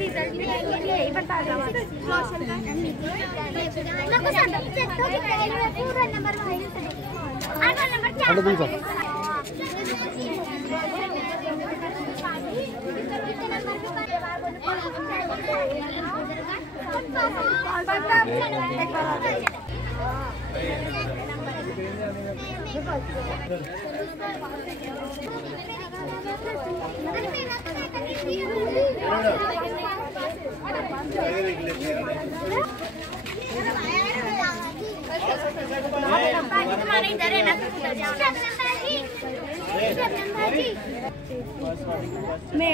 Result नहीं आएंगे यही बता रहा हूँ। कौशल का मेरे को सब चेक तो पूरा नंबर वाइज आधा नंबर 4 तुम्हारे इधर है ना मैं